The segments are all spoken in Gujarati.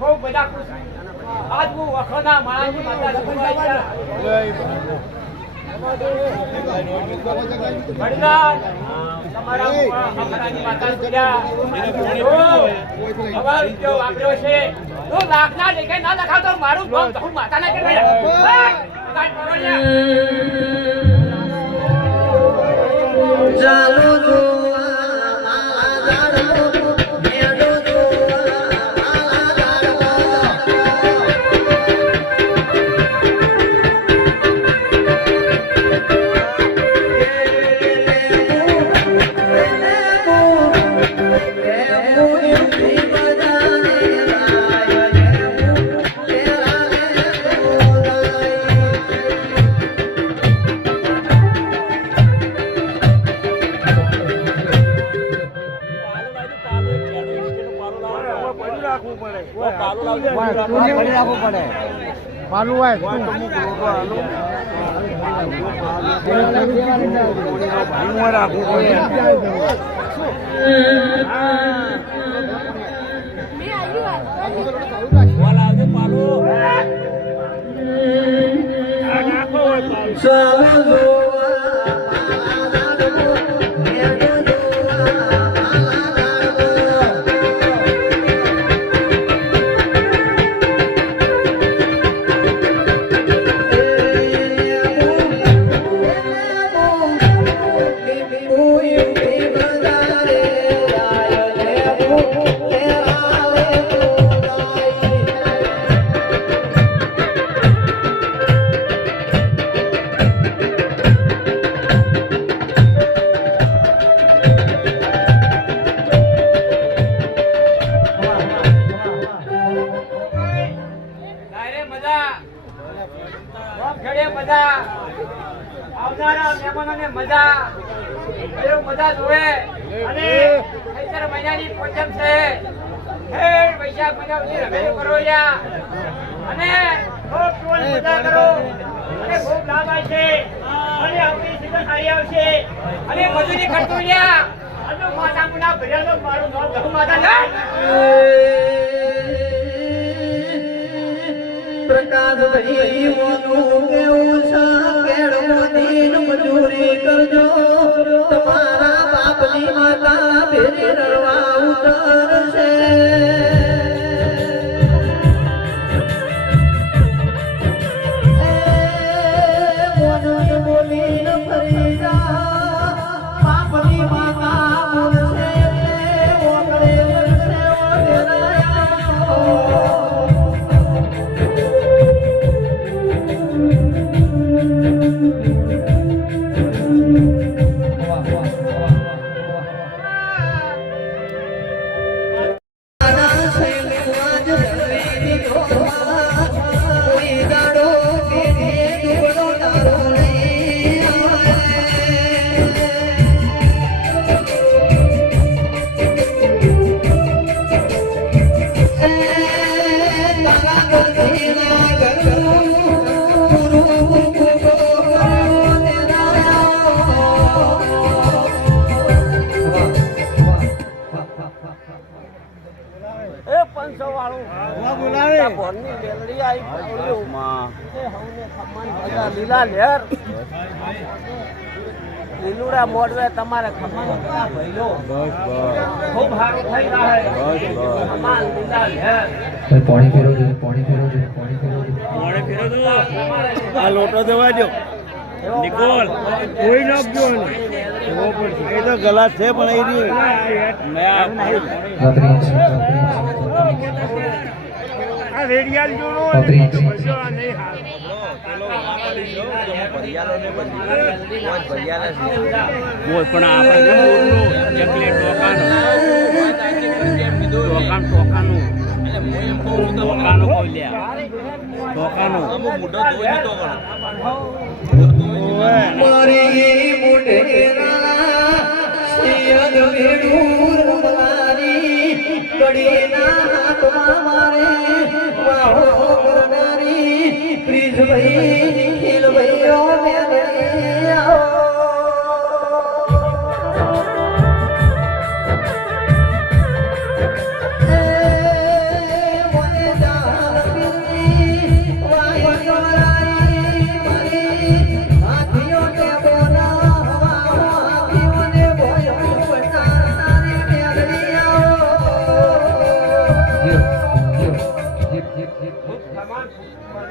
બહુ બધા ખુશ આજ હું વખોના માળાની માતા સુખવાઈ ભણનાર તમારા અમારાની માતા સુખ્યા અમારો જો વાપર્યો છે તો લાખના લેખે ના લખાતો મારું નામ તો હું માતાના કે ચાલો જો પાલું હોય આવનારા મહેમાનોને મજા જોવે અને 18 મહિનાની પોચમ છે હેડ વૈશાખ મહિના રમેશ કરોયા અને ખૂબ મજા કરો અને ખૂબ લાભ આવશે અને આવતી સીઝન સારી આવશે અને મજૂરી ખર્ચો લ્યા અને માતા મુના ભર્યાનો મારું નામ ધર્મ માતા પ્રકાશ ભાઈ ઓનું કેવું છે મજૂરી કરજો તમારા બાપની માતા ભેરી રડવા ઉતરશે બોલીને ફરી જા બાપની માતા બોલશે ઓગળે વળશે લીલા લેર લીલુડા મોડવે તમારે ખમણ ભાઈઓ ખૂબ સારું થઈ રહે પાણી ફેરો છે પાણી ફેરો છે પાણી ફેરો છે પાણી ફેરો દો આ લોટો દેવા દો નિકોલ કોઈ નાખજો ને એ તો ગલાસ છે પણ એ નહીં આ રેડિયાલ જોડો નહીં હાલ પણ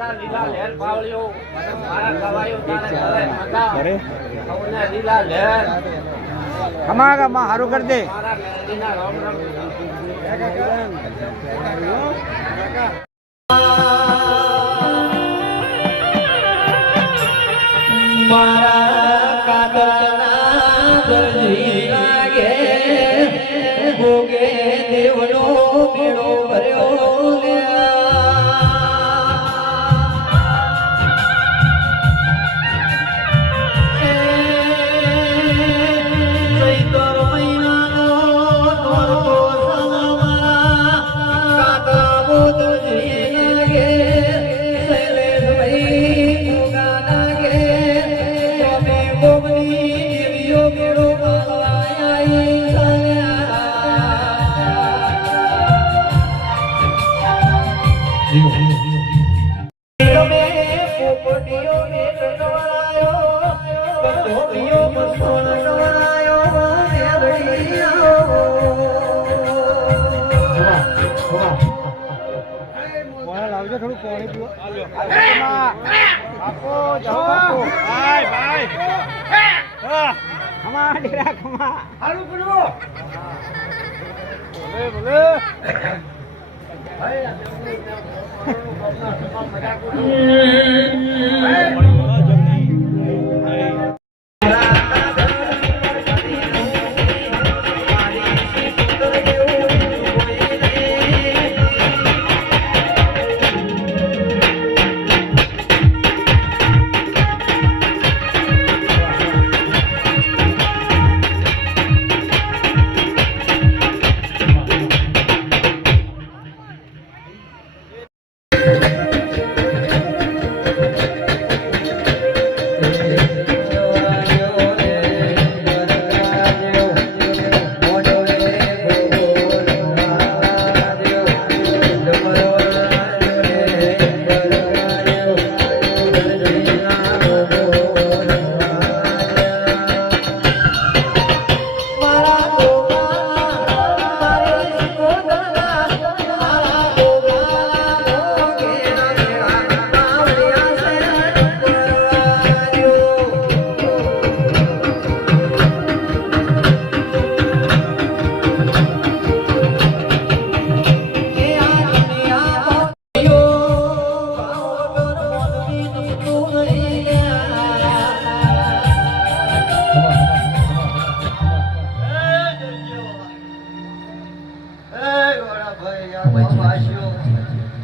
મારા લીલા લહેર પાવળ્યો મારા ગવાયો તારે ગળે મજા સૌને લીલા લહેર ખમા સારું કરી દે મારા મેલડીના રામ રામ મારા કાતરના દરજી લાગે ભોગે દેવનો મેળો ભર્યો ચૈતર મહિનાનો નોરતો સલમા કાતરા દરજી લાગે શૈલેષભાઈ ભોગા લાગે લાવજો થોડું પાણી પીવા આપો જાઓ ભાઈ ખમા ડેરા ખમા હારું પડ્યું બોલે બોલે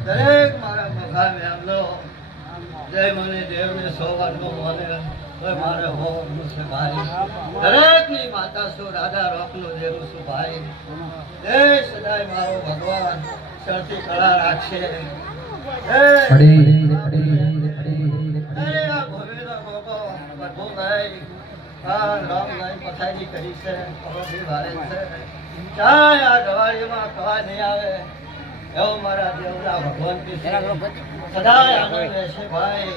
દરેક મારા મકામે આમલો જય મને દેવને સોવાનું મને મારે હોમ છે ભાઈ દરેક ની માતા શું રાધા રોકનો દેવ છું ભાઈ જય સદાય મારો ભગવાન શરતી કળા રાખશે અરે આ ભોમેલા બાબા બધું ભાઈ આ રામ નાઈ પથારી કરી છે પરોધી વારે છે ચાય આ ગવાડીમાં કવા નહીં આવે એવો મારા દેવના ભગવાન કી સદાય આનંદ રહેશે ભાઈ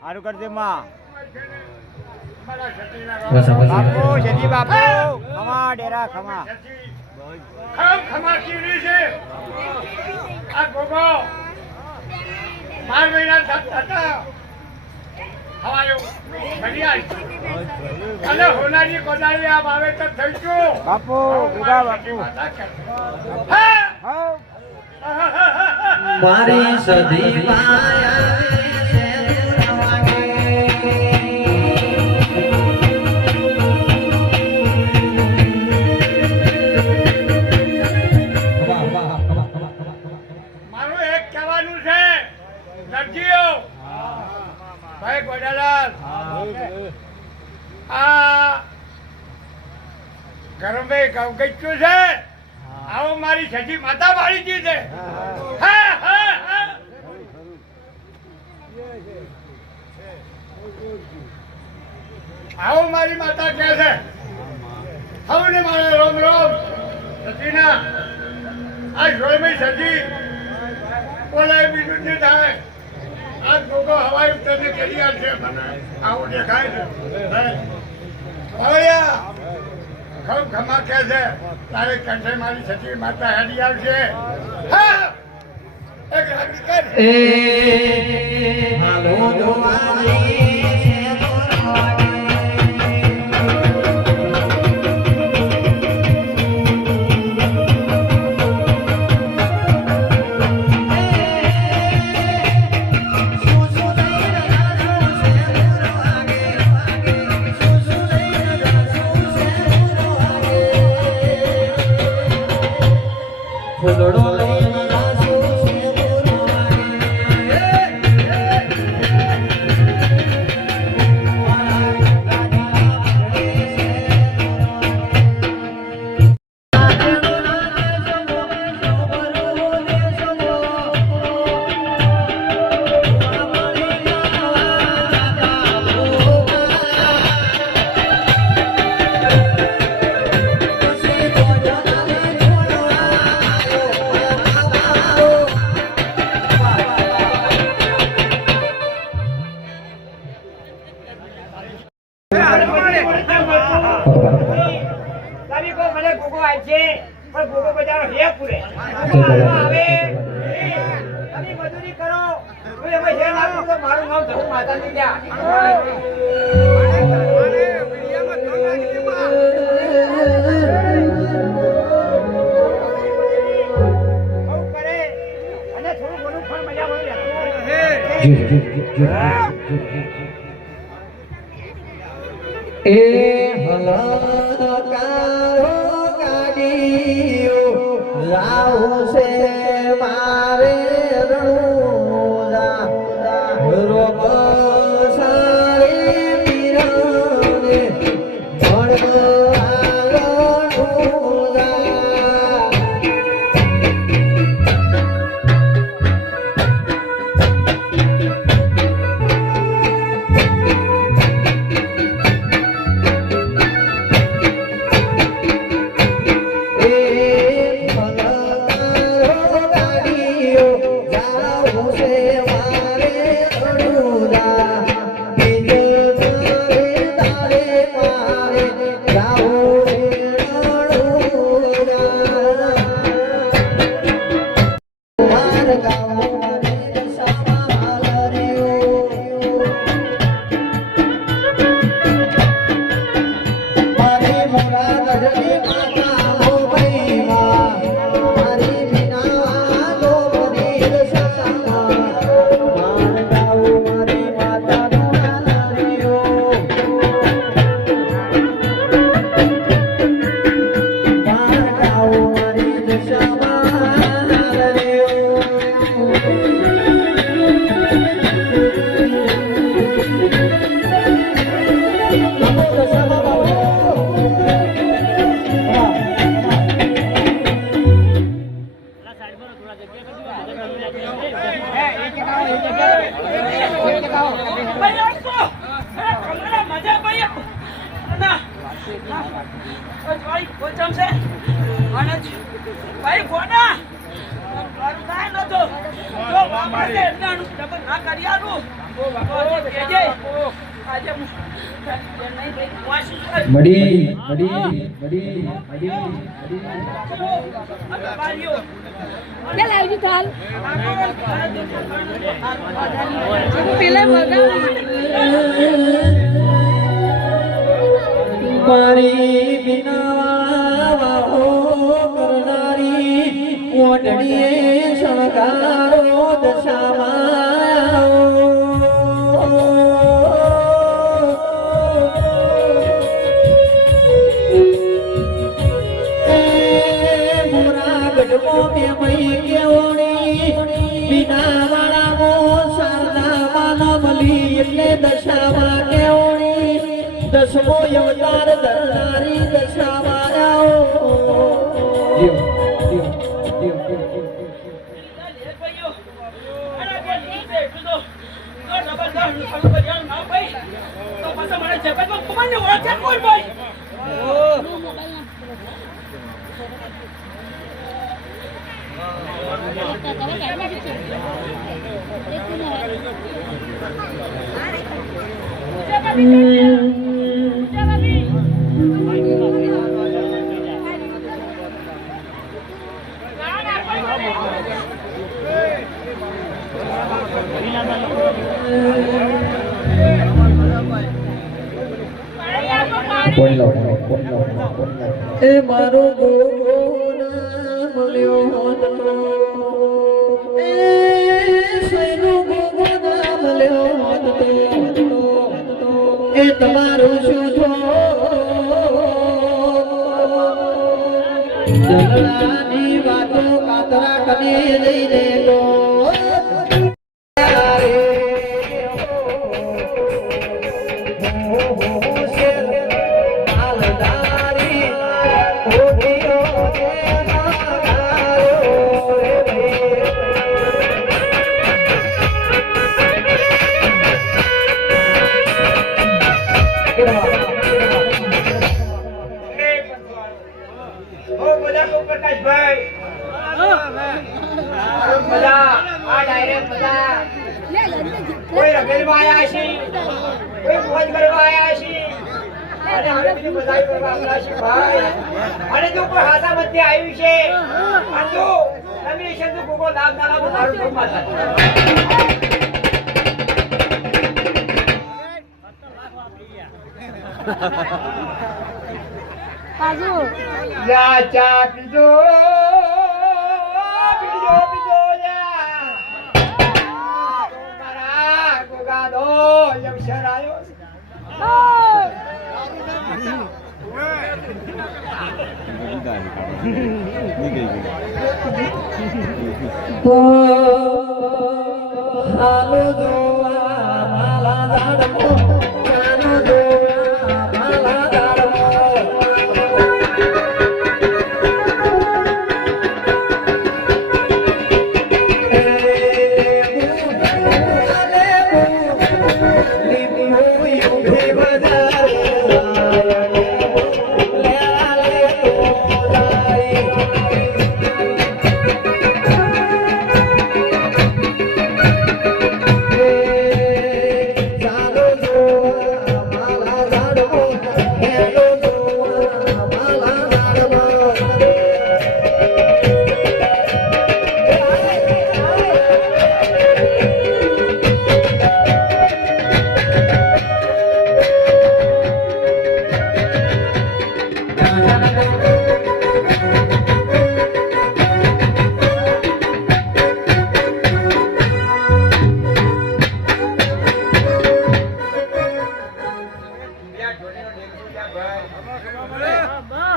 સારું કરી દે માં બાપુ જતી બાપુ ખમા ડેરા ખમા ખમા કીડી છે આ ગોગો 12 મહિના હતા હવાયો ઘડિયાળ અને હોનારી કોદાળી આ વાવેતર થઈ ગયું બાપુ ઉગા બાપુ મારી સધી માયા ભાઈ ગોડાલાલ આ કરમભાઈ કવકચ્યું છે આવો મારી સજી માતા વાળીજી છે હા હા હા આવો મારી માતા કહે છે હવે મારે રોમ રોમ સતીના આ જોઈમય સજી બોલાય બીજું નહીં થાય આ લોકો હવાઈ ઉત્તરને તૈયાર છે મને આવું દેખાય છે હવે ખમ ખમા કે છે તારે કંઠે મારી સતી માતા હેડી આવશે હા એક રાગી કર હાલો જોવાની મજૂરી કરો મારું નામ ધરું માતા ની ત્યાં એ હલકારો ગાડીઓ લાવશે મારે રણુજા રોગ સારી પીરાને મડી મડી મડી મડી क्या लाइव थाल पहले बगा મારી વિના હો કરનારી ઓઢણીએ શણગારો દશામાં મોરા ગઢવો બે મઈ કેવણી વિના વાળામો શારદા માનો મલી એટલે દશામાં કેવણી દસમો અવતાર ધરનારી દશામાં એ મારો ગોગો ના મળ્યો હોત તો એ સૈનો ગોગો ના મળ્યો હોત તો એ તમારું શું થો જલરાની વાતો કાતરા કને લઈને તો કોઈ રમેલમાં આયા છે કોઈ મોજ કરવા આયા છે અને હવે બીજી બધાઈ કરવા આપણા છે ભાઈ અને જો કોઈ હાસા મધ્ય આવ્યું છે અને જો તમે શબ્દ કોકો લાભ ના તો મારું ધર્મ માતા બાજુ યા ચા પીજો પીજો પીજો યા મારા ગોગાનો યમશર આયો હાલો જોવા માલા ઝાડમો ચાનો જોવા માલા ઝાડમો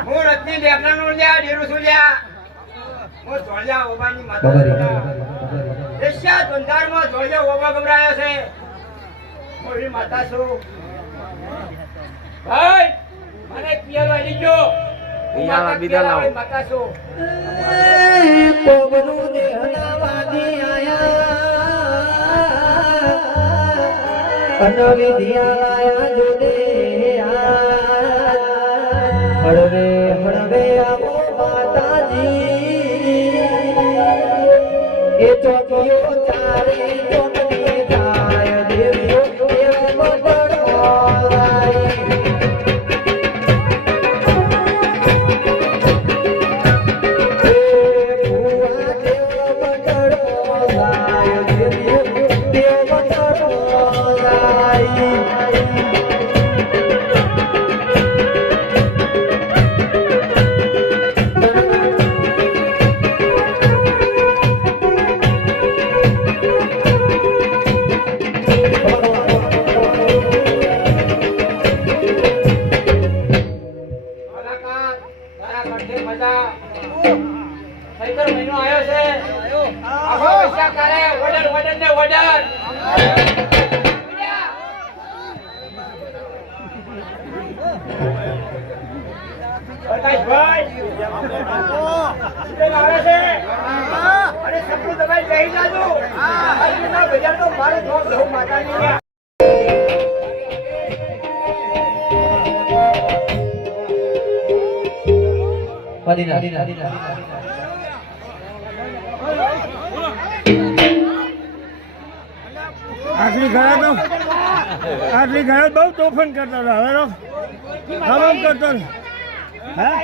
હું રત્ની દેવનાનો લ્યા ડેરો સુલ્યા હું જોળિયા ઓબાની માતા એશિયા ધંધારમાં જોળિયા ઓબા ગમરાયા છે મોરી માતા છું ભાઈ મને પિયાલો આવી ગયો હું માતા છું કોબનું દેહના વાદી આયા અનવી દિયા આયા જોડે હળવે હળવે આવો માતાજી એ ચોકીઓ ચારે ચોકની જાય દેવીઓ દેવ બગડવાય એ ભુવા દેવ બગડવાય દેવીઓ દેવ બગડવાય મહિનો આવ્યો છે આખો પૈસા કાલે ઓર્ડર ઓર્ડર ને ઓર્ડર પ્રકાશભાઈ આવે છે અને સપનું દબાઈ કહી જાજો બજાર તો મારો જોબ લઉં માતાની આટલી ઘણા બહુ તોફાન કરતા હતા હવે આરામ કરતો ને હા